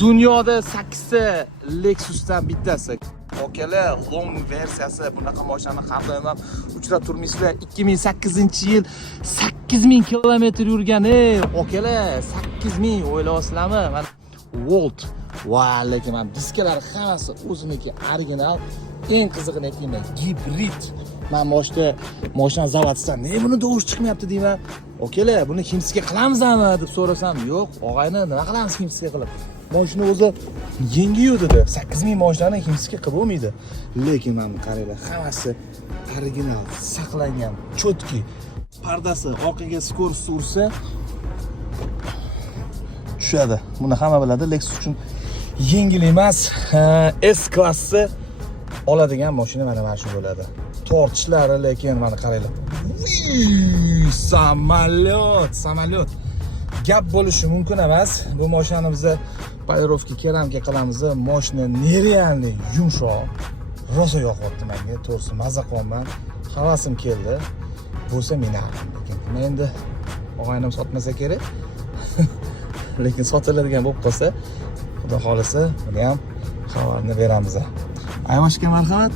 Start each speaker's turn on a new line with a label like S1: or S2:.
S1: dunyoda 8 ta Lexusdan bittasi. Okalar long versiyasi bunaqa mashinani ham uchrab turmaysizlar. 2008-yil 8000 kilometr yurgan ey okalar 8000 o'ylayapsizlarmi? Mana Volt va lekin mana diskalari hammasi o'ziniki original. Eng qizig'i lekin gibrid. Men moshda mashina zavodidan ne buni dovush chiqmayapti deyman. Okalar, buni kimsiga qilamizmi deb so'rasam, yo'q, og'ayni nima qilamiz kimsiga qilib? Mashina o'zi yengiyu dedi. 8000 mashinani kimsiga qilib bo'lmaydi. Lekin mana qaranglar, hammasi original, saqlangan, cho'tki. Pardasi orqaga skorost ursa tushadi. Buni hamma biladi. Lexus uchun yengil emas. S klassi oladigan mashina mana mana shu bo'ladi. Tortishlari lekin mana qaranglar. Samolyot, samolyot. Gap bo'lishi mumkin emas. Bu mashinani biz bayrovka keramka qilamiz. Mashina nerealniy yumshoq. Rosa yoqyapti menga. To'g'risi maza qilyapman. Havasim keldi. Bo'lsa minardim lekin. Men endi og'aynim sotmasa kerak. lekin sotiladigan bo'lib qolsa xudo xohlasa buni ham xabarini beramiz ayvashga marhamat